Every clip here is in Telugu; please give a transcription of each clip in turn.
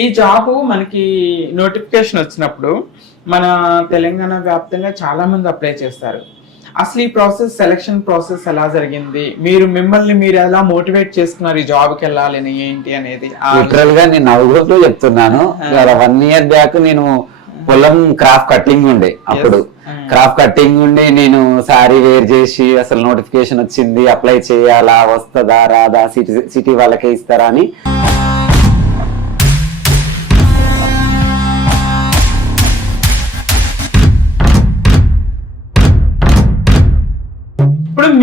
ఈ జాబ్ మనకి నోటిఫికేషన్ వచ్చినప్పుడు మన తెలంగాణ వ్యాప్తంగా చాలా మంది అప్లై చేస్తారు. అసలు ఈ సెలక్షన్ ప్రాసెస్ ఎలా జరిగింది? మిమ్మల్ని మీరు ఎలా మోటివేట్ చేసుకున్నారు ఈ జాబ్కి వెళ్ళాలని ఏంటి అనేది? లిటరల్ గా నేను నలుగురితో చెప్తున్నాను. 1 year బ్యాక్ నేను పొలం క్రాఫ్ట్ కట్టింగ్ ఉండే, అప్పుడు క్రాఫ్ట్ కట్టింగ్ ఉండి నేను శారీ వేర్ చేసి అసలు నోటిఫికేషన్ వచ్చింది, అప్లై చేయాలా, వస్తుందా రాదా, సిటీ వాళ్ళకే ఇస్తారా అని.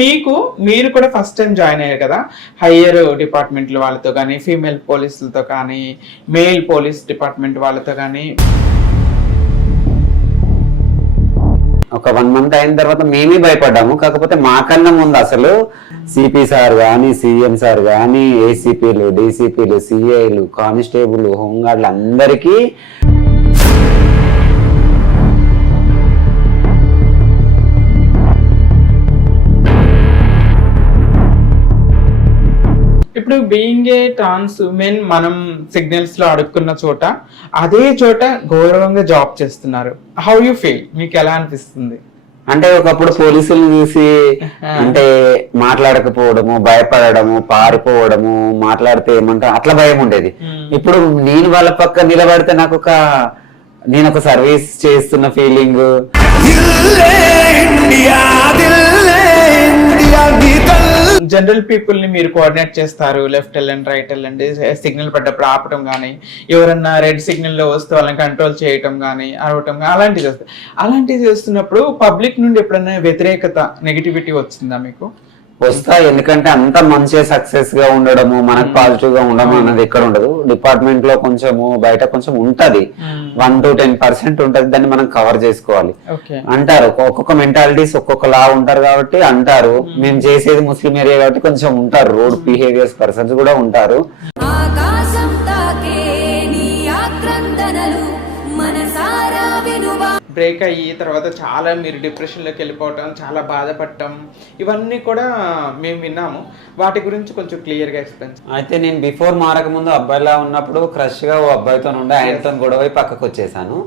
ఇప్పుడు మీరు కూడా ఫస్ట్ టైం జాయిన్ అయ్యారు కదా, హయ్యర్ డిపార్ట్మెంట్ వాళ్ళతో కానీ, ఫీమేల్ పోలీసులతో కానీ, మేల్ పోలీస్ డిపార్ట్మెంట్ వాళ్ళతో కానీ ఒక 1 month అయిన తర్వాత మేమే భయపడ్డాము. కాకపోతే మాకన్నా ముందు అసలు సిపి సార్ కానీ, సీఎం సార్ కానీ, ఏసీపీలు, డీసీపీలు, సిఐలు, కానిస్టేబుల్, హోంగార్డులు అందరికీ ఇప్పుడు బీయింగ్ ఏ ట్రాన్స్ ఉమెన్ మనం సిగ్నల్స్ లో అడుక్కున్న చోట అదే చోట గౌరవంగా జాబ్ చేస్తున్నారు. How you feel? మీకు ఎలా అనిపిస్తుంది? అంటే ఒకప్పుడు పోలీసులు చూసి అంటే మాట్లాడకపోవడము, భయపడము, పారిపోవడము, మాట్లాడితే ఏమంటా అట్లా భయం ఉండేది. ఇప్పుడు నేను వాళ్ళ పక్క నిలబడితే నేను ఒక సర్వీస్ చేస్తున్న ఫీలింగ్. జనరల్ పీపుల్ ని మీరు కోఆర్డినేట్ చేస్తారు, లెఫ్ట్ వెళ్ళండి, రైట్ వెళ్ళండి, సిగ్నల్ పడ్డప్పుడు ఆపటం కానీ, ఎవరన్నా రెడ్ సిగ్నల్ లో వస్తే వాళ్ళని కంట్రోల్ చేయటం కానీ, అరవటం కానీ అలాంటివి చేస్తారు. అలాంటివి చేస్తున్నప్పుడు పబ్లిక్ నుండి ఎప్పుడైనా వ్యతిరేకత, నెగిటివిటీ వచ్చిందా మీకు? వస్తాయి, ఎందుకంటే అంత మంచిగా సక్సెస్ గా ఉండడము, మనకు పాజిటివ్ గా ఉండడం అన్నది ఎక్కడ ఉండదు. డిపార్ట్మెంట్ లో కొంచెము బయట కొంచెం ఉంటది, 1 to 10% ఉంటది. దాన్ని మనం కవర్ చేసుకోవాలి. అంటారు ఒక్కొక్క మెంటాలిటీస్ ఒక్కొక్కలా ఉంటారు కాబట్టి అంటారు. మేము చేసేది ముస్లిం ఏరియా కాబట్టి కొంచెం ఉంటారు, రోడ్ బిహేవియర్స్ పర్సన్స్ కూడా ఉంటారు. బ్రేక్ అయ్యి తర్వాత చాలా మీరు డిప్రెషన్లోకి వెళ్ళిపోవటం, చాలా బాధపడటం, ఇవన్నీ కూడా మేము విన్నాము. వాటి గురించి కొంచెం క్లియర్గా ఎక్స్ప్లెయిన్. అయితే నేను బిఫోర్ మారక ముందు అబ్బాయిలా ఉన్నప్పుడు క్రష్ గా ఓ అబ్బాయితో ఉండే, ఆయనతో గొడవ పక్కకు వచ్చేసాను.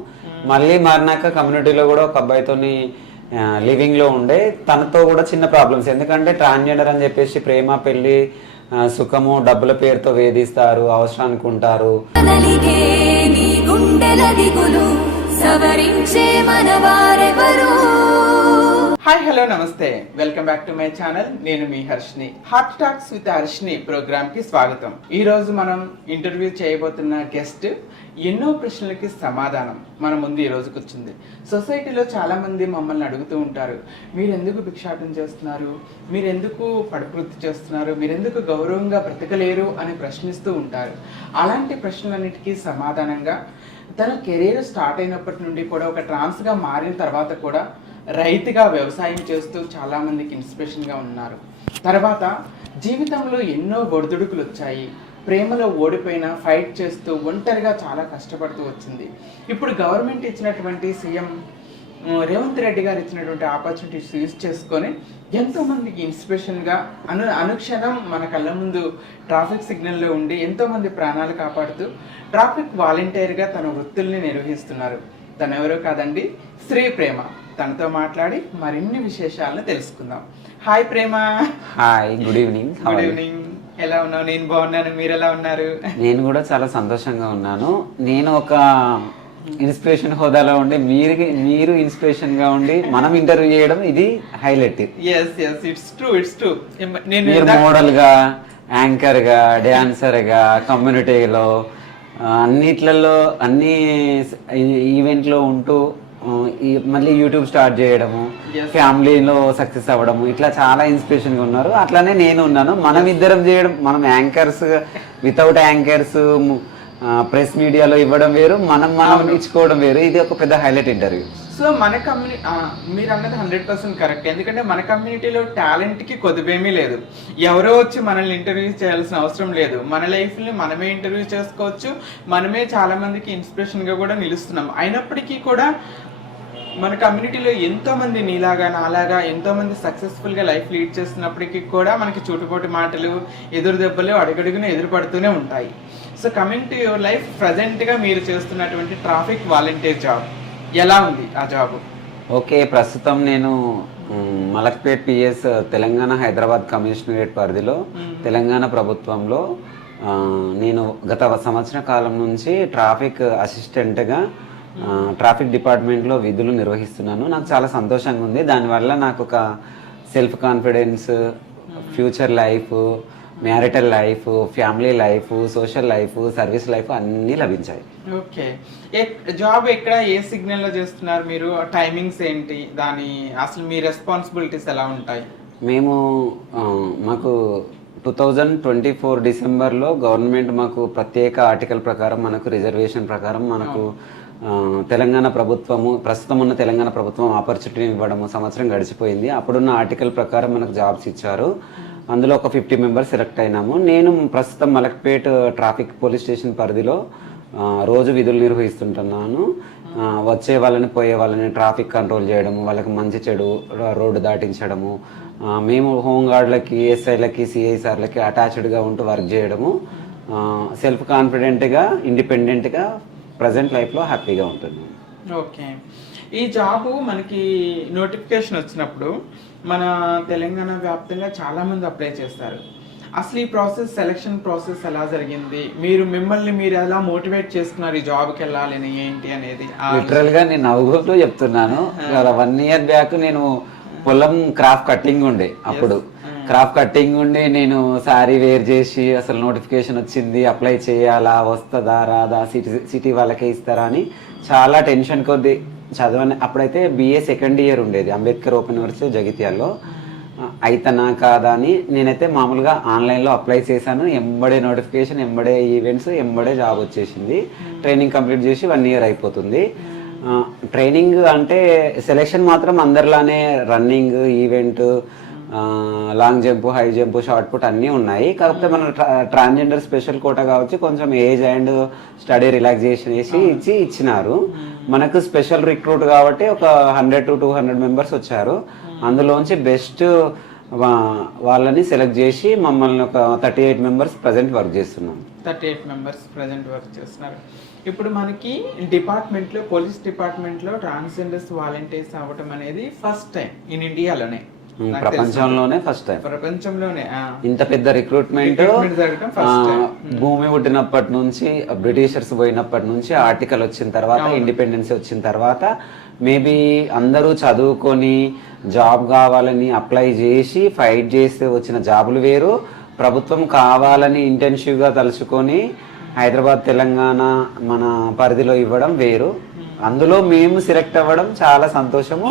మళ్ళీ మారినాక కమ్యూనిటీలో కూడా ఒక అబ్బాయితోని లివింగ్ లో ఉండే, తనతో కూడా చిన్న ప్రాబ్లమ్స్. ఎందుకంటే ట్రాన్స్జెండర్ అని చెప్పేసి ప్రేమ, పెళ్లి, సుఖము, డబ్బుల పేరుతో వేధిస్తారు, అవసరానికి ఉంటారు. Hi, hello, namaste, welcome back to my channel. నేను మీ Harshini. Heart talks with Harshini program కి స్వాగతం. ఈ రోజు మనం ఇంటర్వ్యూ చేయబోతున్న గెస్ట్ ఎన్నో ప్రశ్నలకి సమాధానం మన ముందు ఈ రోజు కూర్చుంది. సొసైటీలో చాలా మంది మమ్మల్ని అడుగుతూ ఉంటారు, మీరు ఎందుకు భిక్షాటన చేస్తున్నారు, మీరు ఎందుకు పడవృత్తి చేస్తున్నారు, మీరు ఎందుకు గౌరవంగా బ్రతకలేరు అని ప్రశ్నిస్తూ ఉంటారు. అలాంటి ప్రశ్నలన్నిటికీ సమాధానంగా తన కెరీర్ స్టార్ట్ అయినప్పటి నుండి కూడా, ఒక ట్రాన్స్గా మారిన తర్వాత కూడా రైతుగా వ్యవసాయం చేస్తూ చాలామందికి ఇన్స్పిరేషన్గా ఉన్నారు. తర్వాత జీవితంలో ఎన్నో ఒడిదుడుకులు వచ్చాయి, ప్రేమలో ఓడిపోయిన ఫైట్ చేస్తూ ఒంటరిగా చాలా కష్టపడుతూ వచ్చింది. ఇప్పుడు గవర్నమెంట్ ఇచ్చినటువంటి సీఎం రేవంత్ రెడ్డి గారు ఇచ్చినటువంటి ఆపర్చునిటీస్ యూజ్ చేసుకొని ఎంతోమందికి ఇన్స్పిరేషన్గా అనుక్షణం మన కళ్ళ ముందు ట్రాఫిక్ సిగ్నల్లో ఉండి ఎంతోమంది ప్రాణాలు కాపాడుతూ ట్రాఫిక్ వాలంటీర్గా తన వృత్తుల్ని నిర్వహిస్తున్నారు. తను ఎవరో కాదండి, శ్రీ ప్రేమ. తనతో మాట్లాడి మరిన్ని విశేషాలను తెలుసుకుందాం. Hi Prema. Hi, good evening. Good evening. ఎలా ఉన్నావు? నేను బాగున్నాను, మీరు ఎలా ఉన్నారు? నేను కూడా చాలా సంతోషంగా ఉన్నాను. నేను ఒక ఇన్స్పిరేషన్ హోదాలో ఉండి మీరు ఇన్స్పిరేషన్ గా ఉండి మనం ఇంటర్వ్యూ చేయడం ఇది హైలైట్. మీరు మోడల్ గా, యాంకర్ గా, డాన్సర్ గా, కమ్యూనిటీలో అన్నిట్లలో అన్ని ఈవెంట్ లో ఉంటూ మళ్ళీ యూట్యూబ్ స్టార్ట్ చేయడము, ఫ్యామిలీలో సక్సెస్ అవ్వడము, ఇట్లా చాలా ఇన్స్పిరేషన్ గా ఉన్నారు. అట్లానే నేను ఉన్నాను. మనం ఇద్దరం చేయడం, మనం యాంకర్స్ వితౌట్ యాంకర్స్ ప్రెస్ మీడియాలో ఇవ్వడం వేరు, మనం ఇచ్చుకోవడం వేరు. ఇది ఒక పెద్ద హైలైట్ ఇంటర్వ్యూ. సో మన కమ్యూనిటీ, మీరు అన్నది 100% కరెక్ట్. ఎందుకంటే మన కమ్యూనిటీలో టాలెంట్కి కొద్దిమేమీ లేదు. ఎవరో వచ్చి మనల్ని ఇంటర్వ్యూ చేయాల్సిన అవసరం లేదు. మన లైఫ్ని మనమే ఇంటర్వ్యూ చేసుకోవచ్చు. మనమే చాలా మందికి ఇన్స్పిరేషన్గా కూడా నిలుస్తున్నాం. అయినప్పటికీ కూడా మన కమ్యూనిటీలో ఎంతోమంది నీలాగా నాలాగా ఎంతోమంది సక్సెస్ఫుల్గా లైఫ్ లీడ్ చేస్తున్నప్పటికీ కూడా మనకి చుట్టుపోటు మాటలు, ఎదురు దెబ్బలు అడుగడుగున ఎదురుపడుతూనే ఉంటాయి. So coming to your life, ప్రజెంట్గా మీరు చేస్తున్నటువంటి ట్రాఫిక్ వాలంటీర్ జాబ్ ఎలా ఉంది ఆ జాబ్? ఓకే, ప్రస్తుతం నేను మలక్పేట్ పిఎస్ తెలంగాణ హైదరాబాద్ కమిషనరేట్ పరిధిలో తెలంగాణ ప్రభుత్వంలో నేను గత సంవత్సర కాలం నుంచి ట్రాఫిక్ అసిస్టెంట్గా ట్రాఫిక్ డిపార్ట్మెంట్లో విధులు నిర్వహిస్తున్నాను. నాకు చాలా సంతోషంగా ఉంది. దానివల్ల నాకు ఒక self confidence, future life, marital life, family life, social life, service life అన్నీ లభించాయి. ఓకే, జాబ్ ఎక్కడ, ఏ సిగ్నల్లో చేస్తున్నారు మీరు? టైమింగ్స్ ఏంటి, దాని అసలు మీ రెస్పాన్సిబిలిటీస్ ఎలా ఉంటాయి? మేము మాకు 2024 డిసెంబర్లో గవర్నమెంట్ మాకు ప్రత్యేక ఆర్టికల్ ప్రకారం, మనకు రిజర్వేషన్ ప్రకారం మనకు తెలంగాణ ప్రభుత్వము, ప్రస్తుతం ఉన్న తెలంగాణ ప్రభుత్వం ఆపర్చునిటీ ఇవ్వడము సంవత్సరం గడిచిపోయింది. అప్పుడున్న ఆర్టికల్ ప్రకారం మనకు జాబ్స్ ఇచ్చారు. అందులో ఒక 50 మెంబర్స్ సెలెక్ట్ అయినాము. నేను ప్రస్తుతం మలక్పేట్ ట్రాఫిక్ పోలీస్ స్టేషన్ పరిధిలో రోజు విధులు నిర్వహిస్తుంటున్నాను. వచ్చే వాళ్ళని, పోయే వాళ్ళని ట్రాఫిక్ కంట్రోల్ చేయడము, వాళ్ళకి మంచి చెడు రోడ్డు దాటించడము, మేము హోంగార్డులకి, ఎస్ఐలకి, సిఐ సార్లకి అటాచ్డ్గా ఉంటూ వర్క్ చేయడము, సెల్ఫ్ కాన్ఫిడెంట్గా, ఇండిపెండెంట్గా ప్రజెంట్ లైఫ్లో హ్యాపీగా ఉంటుంది. ఓకే, ఈ జాబు మనకి నోటిఫికేషన్ వచ్చినప్పుడు మన తెలంగాణ వ్యాప్తంగా చాలామంది అప్లై చేస్తారు. అసలు ఈ సెలక్షన్ ప్రాసెస్ ఎలా జరిగింది? మిమ్మల్ని మీరు ఎలా మోటివేట్ చేసుకున్నారు ఈ జాబ్కి వెళ్ళాలని, ఏంటి అనేది? లిటరల్గా నేను నవ్వుకుంటూ చెప్తున్నాను. 1 ఇయర్ బ్యాక్ నేను పొలం క్రాఫ్ట్ కట్టింగ్ ఉండే, అప్పుడు క్రాఫ్ట్ కట్టింగ్ ఉండి నేను శారీ వేర్ చేసి అసలు నోటిఫికేషన్ వచ్చింది, అప్లై చేయాలా, వస్తుందా రాదా, సిటీ వాళ్ళకే ఇస్తారా అని చాలా టెన్షన్ కొద్ది చదవని. అప్పుడైతే BA సెకండ్ ఇయర్ ఉండేది అంబేద్కర్ ఓపెన్ యూనివర్సిటీ జగిత్యాల్లో. అయితనా కాదా అని నేనైతే మామూలుగా ఆన్లైన్లో అప్లై చేశాను. ఎంబడే నోటిఫికేషన్, ఎంబడే ఈవెంట్స్, ఎంబడే జాబ్ వచ్చేసింది. ట్రైనింగ్ కంప్లీట్ చేసి 1 ఇయర్ అయిపోతుంది. ట్రైనింగ్ అంటే సెలెక్షన్ మాత్రం అందరిలానే running, event, long jump, high jump, shot put అన్నీ ఉన్నాయి. కాకపోతే మన ట్రాన్స్జెండర్ స్పెషల్ కోటా కావచ్చు, కొంచెం ఏజ్ అండ్ స్టడీ రిలాక్సేషన్ ఇచ్చినారు. మనకు స్పెషల్ రిక్రూట్ కాబట్టి ఒక 100 to 200 మెంబర్స్ వచ్చారు. అందులోంచి బెస్ట్ వాళ్ళని సెలెక్ట్ చేసి మమ్మల్ని ఒక 38 మెంబర్స్ ప్రజెంట్ వర్క్ చేస్తున్నాం. 38 మెంబర్స్ ప్రజెంట్ వర్క్ చేస్తున్నారు. ఇప్పుడు మనకి డిపార్ట్మెంట్లో, పోలీస్ డిపార్ట్మెంట్లో ట్రాన్స్జెండర్స్ వాలంటీర్స్ అవ్వటం అనేది ఫస్ట్ టైం ఇన్ ఇండియాలోనే, ప్రపంచంలోనే ఫస్ట్ టైం. ప్రపంచంలోనే ఇంత పెద్ద రిక్రూట్మెంట్ భూమి పుట్టినప్పటి నుంచి, బ్రిటిషర్స్ పోయినప్పటి నుంచి, ఆర్టికల్ వచ్చిన తర్వాత, ఇండిపెండెన్స్ వచ్చిన తర్వాత, మేబీ అందరూ చదువుకొని జాబ్ కావాలని అప్లై చేసి ఫైట్ చేస్తే వచ్చిన జాబులు వేరు, ప్రభుత్వం కావాలని ఇంటెన్సివ్గా తలుచుకొని హైదరాబాద్, తెలంగాణ మన పరిధిలో ఇవ్వడం వేరు. అందులో మేము సెలెక్ట్ అవ్వడం చాలా సంతోషము.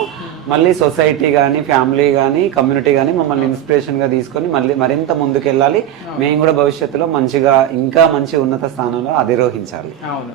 మళ్ళీ సొసైటీ కానీ, ఫ్యామిలీ కానీ, కమ్యూనిటీ కానీ మమ్మల్ని ఇన్స్పిరేషన్గా తీసుకొని మళ్ళీ మరింత ముందుకెళ్ళాలి. మేము కూడా భవిష్యత్తులో మంచిగా, ఇంకా మంచి ఉన్నత స్థానంలో అధిరోహించాలి. అవును.